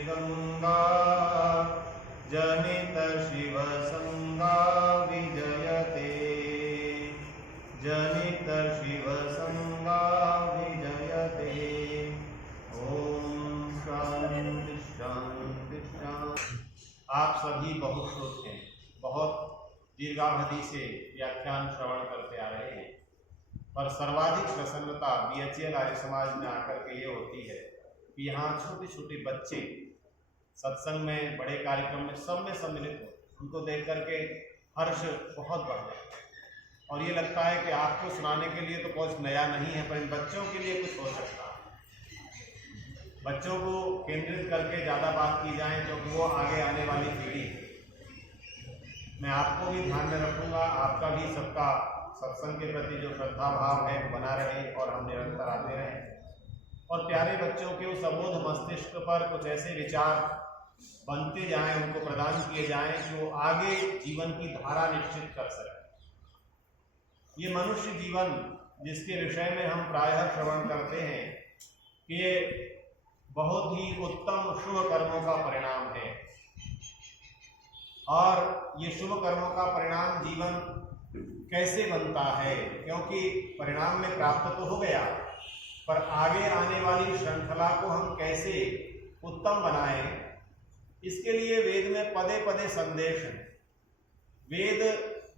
गंगा जनित शिव संगा विजयते, जनित शिव संगा विजयते। ओम शांति शांति शांति। आप सभी बहुत श्रुत हैं, बहुत दीर्घावधि से व्याख्यान श्रवण करते आ रहे हैं, पर सर्वाधिक प्रसन्नता बीएचएल आर्य समाज में आकर के ये होती है कि यहाँ छोटे छोटे बच्चे सत्संग में, बड़े कार्यक्रम में, सब में सम्मिलित हो। उनको देख करके हर्ष बहुत बढ़ जाता है और ये लगता है कि आपको सुनाने के लिए तो कुछ नया नहीं है, पर इन बच्चों के लिए कुछ हो सकता है। बच्चों को केंद्रित करके ज़्यादा बात की जाए क्योंकि वो आगे आने वाली पीढ़ी है। मैं आपको भी ध्यान में रखूँगा, आपका भी, सबका सत्संग के प्रति जो श्रद्धा भाव है वो बना रहे और हम निरंतर आते रहें और प्यारे बच्चों के उस अबोध मस्तिष्क पर कुछ ऐसे विचार बनते जाएं, उनको प्रदान किए जाएं जो आगे जीवन की धारा निश्चित कर सकें। ये मनुष्य जीवन जिसके विषय में हम प्रायः श्रवण करते हैं कि ये बहुत ही उत्तम शुभ कर्मों का परिणाम है और ये शुभ कर्मों का परिणाम जीवन कैसे बनता है, क्योंकि परिणाम में प्राप्त तो हो गया, पर आगे आने वाली श्रृंखला को हम कैसे उत्तम बनाएं, इसके लिए वेद में पदे पदे संदेश है। वेद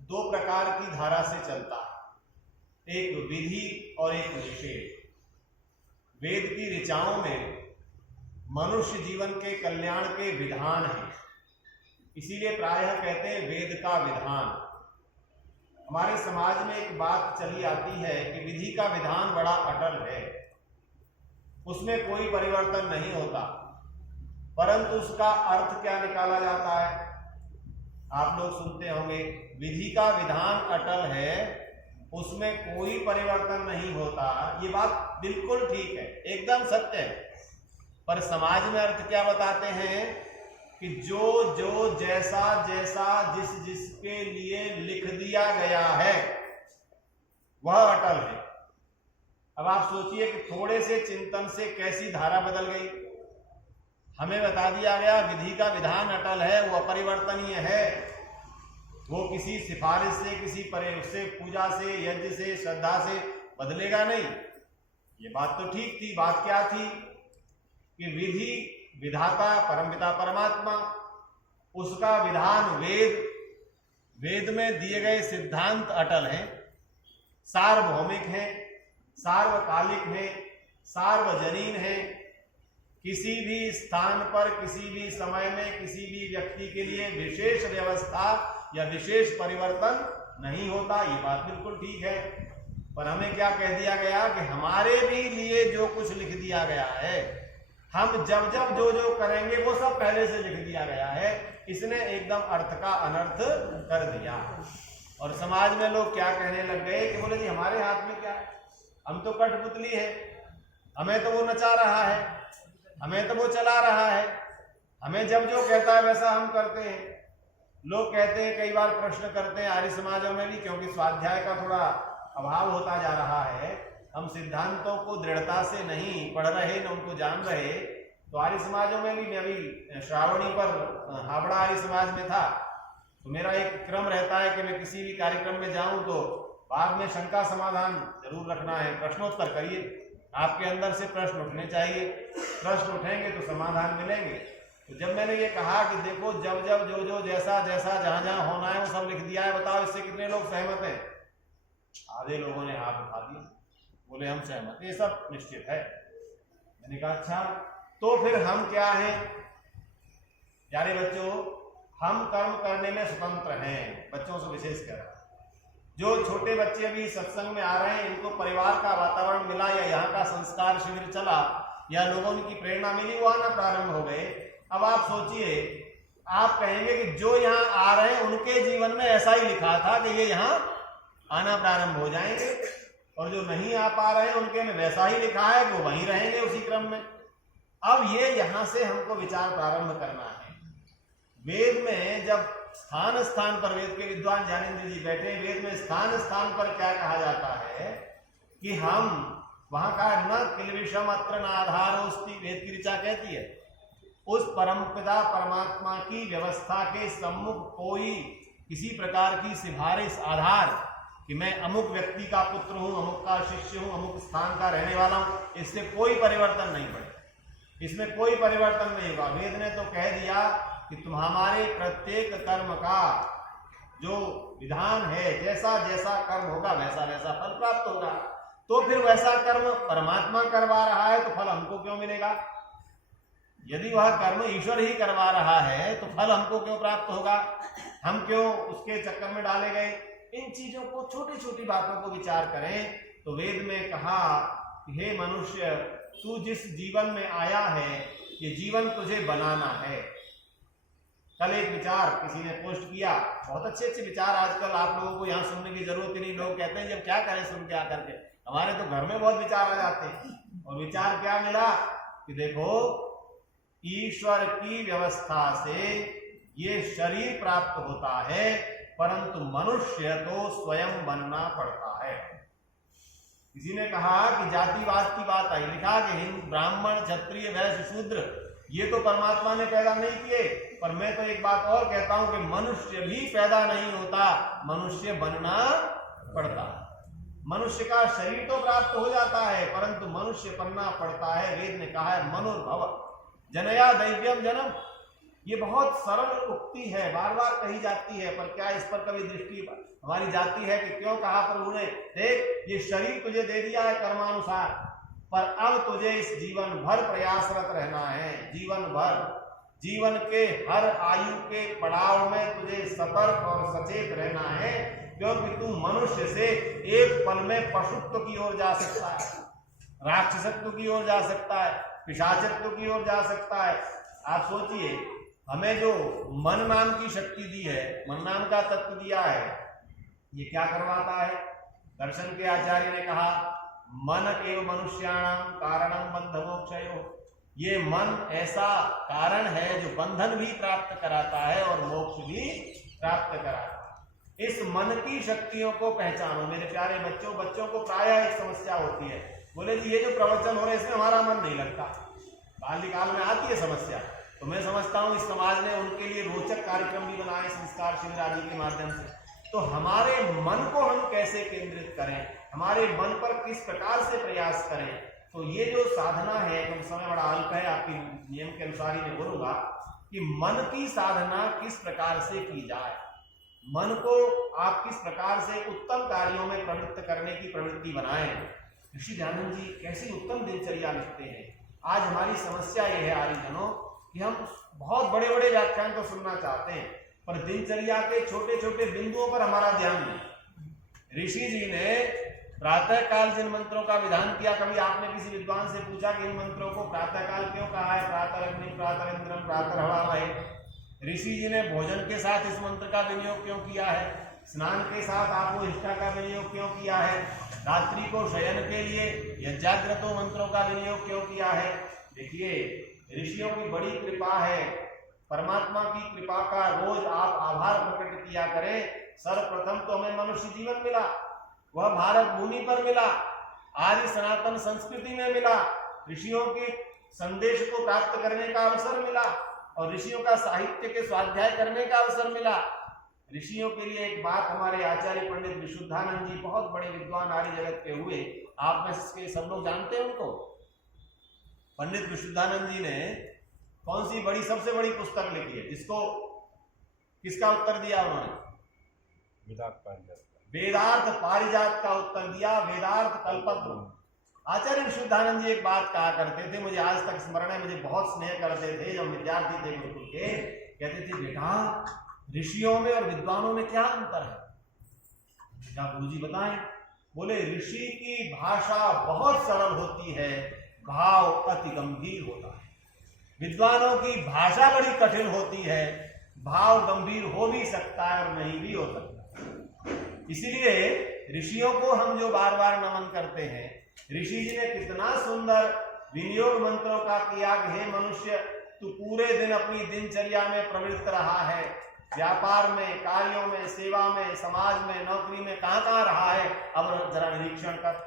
दो प्रकार की धारा से चलता है, एक विधि और एक निषेध। वेद की ऋचाओं में मनुष्य जीवन के कल्याण के विधान हैं, इसीलिए प्रायः कहते हैं वेद का विधान। हमारे समाज में एक बात चली आती है कि विधि का विधान बड़ा अटल है, उसमें कोई परिवर्तन नहीं होता, परंतु उसका अर्थ क्या निकाला जाता है? आप लोग सुनते होंगे, विधि का विधान अटल है, उसमें कोई परिवर्तन नहीं होता। ये बात बिल्कुल ठीक है, एकदम सत्य है, पर समाज में अर्थ क्या बताते हैं कि जो जो जैसा जैसा जिस जिसके लिए लिख दिया गया है वह अटल है। अब आप सोचिए कि थोड़े से चिंतन से कैसी धारा बदल गई। हमें बता दिया गया विधि का विधान अटल है, वो अपरिवर्तनीय है, वो किसी सिफारिश से, किसी प्रयोग से, पूजा से, यज्ञ से, श्रद्धा से बदलेगा नहीं। ये बात तो ठीक थी। बात क्या थी कि विधि विधाता परमपिता परमात्मा, उसका विधान वेद, वेद में दिए गए सिद्धांत अटल हैं, सार्वभौमिक हैं, सार्वकालिक हैं, सार्वजनीन हैं। किसी भी स्थान पर, किसी भी समय में, किसी भी व्यक्ति के लिए विशेष व्यवस्था या विशेष परिवर्तन नहीं होता। ये बात बिल्कुल ठीक है, पर हमें क्या कह दिया गया कि हमारे भी लिए जो कुछ लिख दिया गया है, हम जब जब जो जो करेंगे वो सब पहले से लिख दिया गया है। इसने एकदम अर्थ का अनर्थ कर दिया और समाज में लोग क्या कहने लग गए कि बोले जी हमारे हाथ में क्या है, हम तो कठपुतली है, हमें तो वो नचा रहा है, हमें तो वो चला रहा है, हमें जब जो कहता है वैसा हम करते हैं। लोग कहते हैं, कई बार प्रश्न करते हैं आर्य समाजों में भी, क्योंकि स्वाध्याय का थोड़ा अभाव होता जा रहा है, हम सिद्धांतों को दृढ़ता से नहीं पढ़ रहे, न उनको जान रहे, तो आर्य समाजों में भी, मैं अभी श्रावणी पर हावड़ा आर्य समाज में था, तो मेरा एक क्रम रहता है कि मैं किसी भी कार्यक्रम में जाऊं तो बाद में शंका समाधान जरूर रखना है, प्रश्नोत्तर करिए, आपके अंदर से प्रश्न उठने चाहिए, प्रश्न उठेंगे तो समाधान मिलेंगे। तो जब मैंने ये कहा कि देखो जब जब जो जो जैसा जैसा जहां जहां होना है वो सब लिख दिया है, बताओ इससे कितने लोग सहमत हैं? आधे लोगों ने हाथ उठा दिया, बोले हम सहमत, ये सब निश्चित है। मैंने कहा अच्छा, तो फिर हम क्या हैं? प्यारे बच्चों, हम कर्म करने में स्वतंत्र हैं। बच्चों से विशेष कर, जो छोटे बच्चे अभी सत्संग में आ रहे हैं, इनको परिवार का वातावरण मिला या यहाँ का संस्कार शिविर चला या लोगों की प्रेरणा मिली, वो आना प्रारंभ हो गए। अब आप सोचिए, आप कहेंगे कि जो यहाँ आ रहे हैं उनके जीवन में ऐसा ही लिखा था कि ये यहाँ आना प्रारंभ हो जाएंगे, और जो नहीं आ पा रहे हैं उनके में वैसा ही लिखा है कि वो वहीं रहेंगे उसी क्रम में। अब ये यहाँ से हमको विचार प्रारंभ करना है। वेद में जब स्थान स्थान पर, वेद के विद्वान ज्ञानेंद्र जी बैठे, वेद में स्थान स्थान पर क्या कहा जाता है कि हम वहां का न किलविषम अत्र नाधारोस्ति, वेद की ऋचा कहती है उस परमपिता परमात्मा की व्यवस्था के सम्मुख कोई किसी प्रकार की सिफारिश आधार कि मैं अमुक व्यक्ति का पुत्र हूं, अमुक का शिष्य हूं, अमुक स्थान का रहने वाला हूं, इससे कोई परिवर्तन नहीं पड़ेगा, इसमें कोई परिवर्तन नहीं होगा। वेद ने तो कह दिया कि तुम हमारे प्रत्येक कर्म का जो विधान है, जैसा जैसा कर्म होगा वैसा वैसा फल प्राप्त होगा। तो फिर वैसा कर्म परमात्मा करवा रहा है तो फल हमको क्यों मिलेगा? यदि वह कर्म ईश्वर ही करवा रहा है तो फल हमको क्यों प्राप्त होगा? हम क्यों उसके चक्कर में डाले गए? इन चीजों को, छोटी छोटी बातों को विचार करें तो वेद में कहा कि हे मनुष्य, तू जिस जीवन में आया है ये जीवन तुझे बनाना है। कल एक विचार किसी ने पोस्ट किया, बहुत अच्छे अच्छे विचार आजकल आप लोगों को यहाँ सुनने की जरूरत ही नहीं। लोग कहते हैं जब क्या करें सुन के आकर के, हमारे तो घर में बहुत विचार आ जाते हैं। और विचार क्या मिला कि देखो ईश्वर की व्यवस्था से ये शरीर प्राप्त होता है, परंतु मनुष्य तो स्वयं बनना पड़ता है। किसी ने कहा कि जातिवाद की बात आई, लिखा कि हिंदू, ब्राह्मण, क्षत्रिय, वैश्य, शूद्र ये तो परमात्मा ने पैदा नहीं किए, पर मैं तो एक बात और कहता हूं कि मनुष्य भी पैदा नहीं होता, मनुष्य बनना पड़ता है। मनुष्य का शरीर तो प्राप्त हो जाता है परंतु मनुष्य बनना पड़ता है। वेद ने कहा है मनुर्भव जनया दैव्यम जन्म। ये बहुत सरल उक्ति है, बार बार कही जाती है, पर क्या इस पर कभी दृष्टि हमारी जाती है कि क्यों कहा प्रभु ने? देख ये शरीर तुझे दे दिया है कर्मानुसार, पर अब तुझे इस जीवन भर प्रयासरत रहना है। जीवन भर, जीवन के हर आयु के पड़ाव में तुझे सतर्क और सचेत रहना है, क्योंकि तू मनुष्य से एक पल में पशुत्व की ओर जा सकता है, राक्षसत्व की ओर जा सकता है, पिशाचत्व की ओर जा सकता है। आप सोचिए, हमें जो मन नाम की शक्ति दी है, मन नाम का तत्व दिया है, ये क्या करवाता है? दर्शन के आचार्य ने कहा मन एवं मनुष्याणाम कारणम बंध मोक्षयो। ये मन ऐसा कारण है जो बंधन भी प्राप्त कराता है और मोक्ष भी प्राप्त कराता है। इस मन की शक्तियों को पहचानो मेरे प्यारे बच्चों। बच्चों को प्रायः एक समस्या होती है, बोले जी ये जो प्रवचन हो रहे हैं इसमें हमारा मन नहीं लगता। बाल्यकाल में आती है समस्या, तो मैं समझता हूँ इस समाज ने उनके लिए रोचक कार्यक्रम भी बनाए संस्कार शिविर आदि के माध्यम से। तो हमारे मन को हम कैसे केंद्रित करें, हमारे मन पर किस प्रकार से प्रयास करें? तो ये जो साधना है, क्योंकि समय बड़ा अल्प है, आपकी नियम के अनुसार ही मैं बोलूंगा कि मन की साधना किस प्रकार से की जाए, मन को आप किस प्रकार से उत्तम कार्यों में प्रवृत्त करने की प्रवृत्ति बनाएं। ऋषि दयानंद जी कैसी उत्तम दिनचर्या लिखते हैं। आज हमारी समस्या यह है आर्यजनों कि हम बहुत बड़े बड़े व्याख्यान तो सुनना चाहते हैं, पर दिनचर्या के छोटे छोटे बिंदुओं पर हमारा ध्यान नहीं। ऋषि जी ने प्रातः काल जिन मंत्रों का विधान किया, कभी आपने किसी विद्वान से पूछा कि इन मंत्रों को प्रातः काल क्यों कहा है? प्रातः अग्नि, प्रातः इंद्रम, प्रातः हवामहे। ऋषि जी ने भोजन के साथ इस मंत्र का विनियोग क्यों किया है? स्नान के साथ आपको निष्ठा का विनियोग क्यों किया है? रात्रि को शयन के लिए यज्ञाग्रतो मंत्रों का विनियोग क्यों किया है? देखिए ऋषियों की बड़ी कृपा है, परमात्मा की कृपा का रोज आप आभार प्रकट किया करें। सर्वप्रथम तो हमें मनुष्य जीवन मिला, वह भारत भूमि पर मिला, आर्य सनातन संस्कृति में मिला, ऋषियों के संदेश को प्राप्त करने का अवसर मिला और ऋषियों का साहित्य के स्वाध्याय करने का अवसर मिला। ऋषियों के लिए एक बात हमारे आचार्य पंडित विशुद्धानंद जी, बहुत बड़े विद्वान आर्य जगत के हुए, आप में से सब लोग जानते हैं उनको। पंडित विशुद्धानंद जी ने कौन सी बड़ी, सबसे बड़ी पुस्तक लिखी है जिसको किसका उत्तर दिया उन्होंने? वेदार्थ पारिजात का उत्तर दिया, वेदार्थ कल्पद्रुम। आचार्य विशुद्धानंद जी एक बात कहा करते थे, मुझे आज तक स्मरण है, मुझे बहुत स्नेह करते थे जब विद्यार्थी थे गुरुकुल के। कहते थे बेटा ऋषियों में और विद्वानों में क्या अंतर है? क्या गुरुजी बताएं? बोले ऋषि की भाषा बहुत सरल होती है, भाव अति गंभीर होता है। विद्वानों की भाषा बड़ी कठिन होती है, भाव गंभीर हो भी सकता है और नहीं भी हो सकता। इसीलिए ऋषियों को हम जो बार बार नमन करते हैं, ऋषि जी ने कितना सुंदर विनियोग मंत्रों का किया कि हे मनुष्य, तू पूरे दिन अपनी दिनचर्या में प्रवृत्त रहा है, व्यापार में, कार्यों में, सेवा में, समाज में, नौकरी में, कहां कहां रहा है, अब जरा निरीक्षण कर।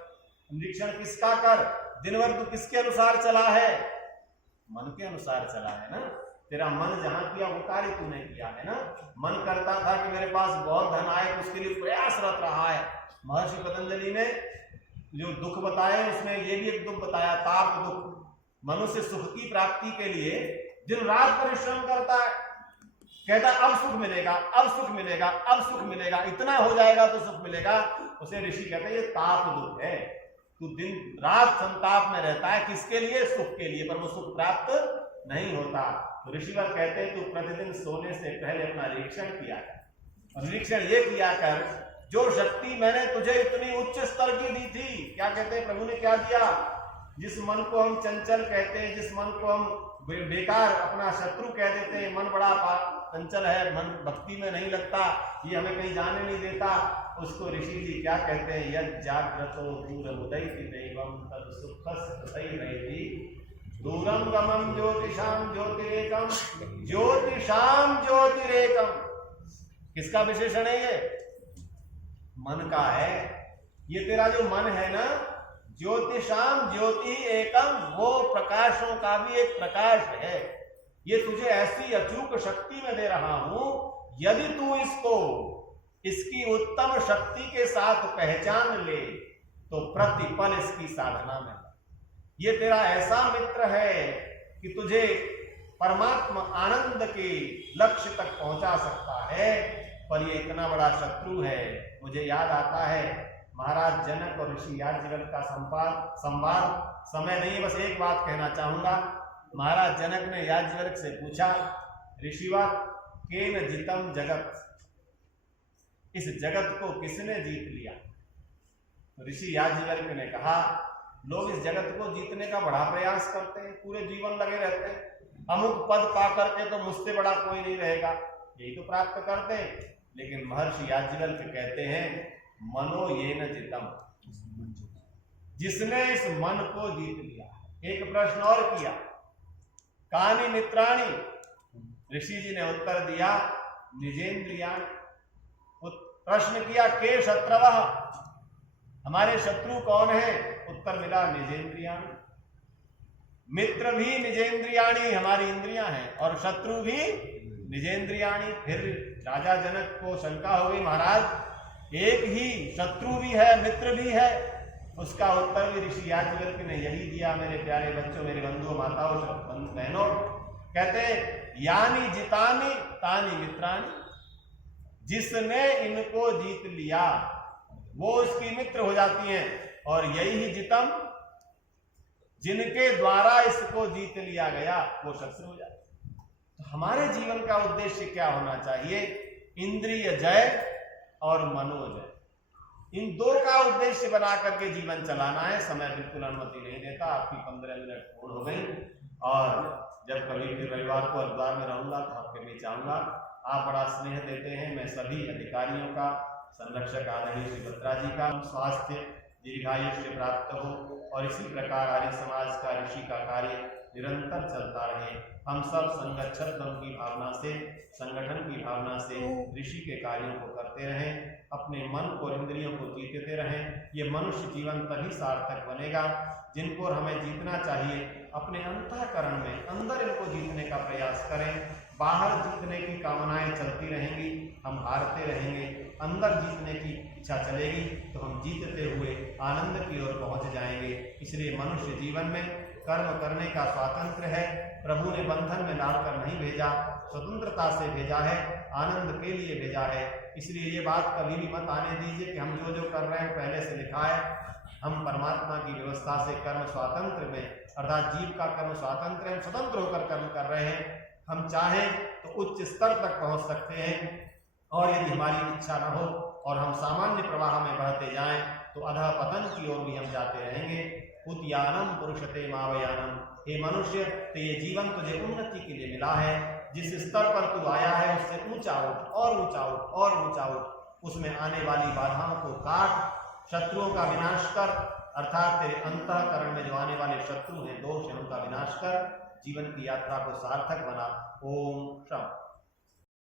निरीक्षण किसका कर, दिन भर तू किसके अनुसार चला है, मन के अनुसार चला है ना। तेरा मन जहां किया वो कार्य तूने किया है ना। मन करता था कि मेरे पास बहुत धन आए, उसके लिए प्रयासरत रहा है। महर्षि पतंजलि ने जो दुख बताए उसमें ये भी एक दुख बताया, ताप दुख। मनुष्य सुख की प्राप्ति के लिए दिन रात परिश्रम करता है, कहता अब सुख मिलेगा, अब सुख मिलेगा, अब सुख मिलेगा, इतना हो जाएगा तो सुख मिलेगा। उसे ऋषि कहते हैं ये ताप दुख है। तू दिन रात संताप में रहता है, किसके लिए, सुख के लिए, पर वो सुख प्राप्त नहीं होता। तो ऋषिवर कहते हैं तू प्रतिदिन सोने से पहले अपना निरीक्षण किया कर। और निरीक्षण ये किया कर, जो शक्ति मैंने तुझे इतनी उच्च स्तर की दी थी, क्या कहते हैं प्रभु ने क्या दिया, जिस मन को हम चंचल कहते हैं, जिस मन को हम बेकार अपना शत्रु कह देते हैं, मन बड़ा चंचल है, मन भक्ति में नहीं लगता, ये हमें कहीं जाने नहीं देता, उसको ऋषि जी क्या कहते हैं, यद जाग्रतो दूर उदयति दैवम तद सुखस्य तथैवैति दूरम गमम ज्योतिषाम ज्योतिरेकम ज्योतिषाम ज्योतिरेकम। किसका विशेषण है ये, मन का है। ये तेरा जो मन है ना, ज्योतिषाम ज्योति एकम, वो प्रकाशों का भी एक प्रकाश है। ये तुझे ऐसी अचूक शक्ति में दे रहा हूं, यदि तू इसको इसकी उत्तम शक्ति के साथ पहचान ले तो प्रतिपल इसकी साधना में ये तेरा ऐसा मित्र है कि तुझे परमात्मा आनंद के लक्ष्य तक पहुंचा सकता है। पर ये इतना बड़ा शत्रु है। मुझे याद आता है महाराज जनक और ऋषि याज्ञवल्क्य का संवाद, समय नहीं, बस एक बात कहना चाहूंगा। महाराज जनक ने याज्ञवल्क्य से पूछा, ऋषिवर केन जितम जगत, इस जगत को किसने जीत लिया। तो ऋषि याज्ञवल्क्य ने कहा, लोग इस जगत को जीतने का बड़ा प्रयास करते हैं, पूरे जीवन लगे रहते हैं, अमुक पद पा करके तो मुझसे बड़ा कोई नहीं रहेगा, यही तो प्राप्त करते हैं। लेकिन महर्षि याज्ञवल्क्य कहते हैं, मनो येन जितम, जिसने इस मन को जीत लिया। एक प्रश्न और किया, कानि मित्राणि, ऋषि जी ने उत्तर दिया निजेंद्रियाणि। प्रश्न किया, के शत्रवः, हमारे शत्रु कौन है, उत्तर मिला निजेंद्रियाणि। मित्र भी निजेंद्रियाणि, हमारी इंद्रियां हैं, और शत्रु भी निजेंद्रियाणि। फिर राजा जनक को शंका हो गई, महाराज एक ही शत्रु भी है मित्र भी है। उसका उत्तर भी ऋषि याज्ञवल्क्य ने यही दिया। मेरे प्यारे बच्चों, मेरे बंधुओं, माताओं, बहनों, कहते यानी जितानी तानी मित्राणि, जिसने इनको जीत लिया वो उसकी मित्र हो जाती हैं, और यही जितम, जिनके द्वारा इसको जीत लिया गया वो शत्रु हो जाते। तो हमारे जीवन का उद्देश्य क्या होना चाहिए, इंद्रिय जय और मनोजय, इन दो का उद्देश्य बना करके जीवन चलाना है। समय बिल्कुल अनुमति नहीं देता, आपकी 15 मिनट पूर्ण हो गई, और जब कभी फिर रविवार को हरिद्वार में रहूंगा तो आपके बीच आऊंगा। आप बड़ा स्नेह देते हैं, मैं सभी अधिकारियों का, संरक्षक आदरणीय श्री बत्रा जी का स्वास्थ्य दीर्घायुष्य प्राप्त हो, और इसी प्रकार आर्य समाज का, ऋषि का कार्य निरंतर चलता रहे। हम सब संगच्छत्व की भावना से, संगठन की भावना से ऋषि के कार्यों को करते रहें, अपने मन और इंद्रियों को जीतते रहें। ये मनुष्य जीवन तभी सार्थक बनेगा जिनको हमें जीतना चाहिए, अपने अंतःकरण में अंदर इनको जीतने का प्रयास करें। बाहर जीतने की कामनाएं चलती रहेंगी, हम हारते रहेंगे। अंदर जीतने की इच्छा चलेगी तो हम जीतते हुए आनंद की ओर पहुंच जाएंगे। इसलिए मनुष्य जीवन में कर्म करने का स्वातंत्र्य है। प्रभु ने बंधन में डालकर नहीं भेजा, स्वतंत्रता से भेजा है, आनंद के लिए भेजा है। इसलिए ये बात कभी भी मत आने दीजिए कि हम जो जो कर रहे हैं पहले से लिखा है। हम परमात्मा की व्यवस्था से कर्म स्वातंत्र में, अर्थात जीव का कर्म स्वातंत्र है, हम स्वतंत्र होकर कर्म कर रहे हैं। हम चाहें तो उच्च स्तर तक पहुंच सकते हैं, और यदि हमारी इच्छा न हो और हम सामान्य प्रवाह में बढ़ते जाएं तो अधः पतन की ओर भी हम जाते रहेंगे। उत्यानम पुरुषते मावयानम, हे मनुष्य, तो ये जीवन तुझे उन्नति के लिए मिला है। जिस स्तर पर तू आया है उससे ऊंचा उठ, और ऊंचा उठ, और ऊंचा उठ। उसमें आने वाली बाधाओं को काट, शत्रुओं का विनाश कर, अर्थात तेरे अंतःकरण में जो आने वाले शत्रु हैं, दोष हैं, उनका विनाश कर, जीवन की यात्रा को सार्थक बना। ओम शांति।